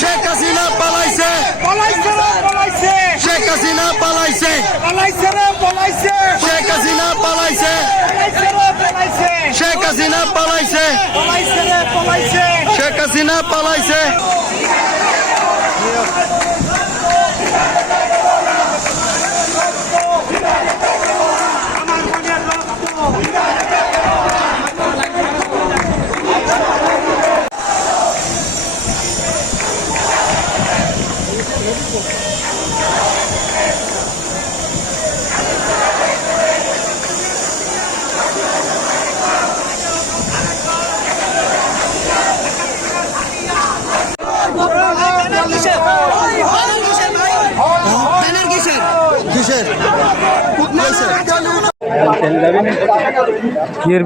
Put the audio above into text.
শেখ হাসিনা পালাইছে শেখ হাসিনা পালাইছে শেখ হাসিনা পালাইছে শেখ হাসিনা পালাইছে শেখ হাসিনা পালাইছে কিসের কি এর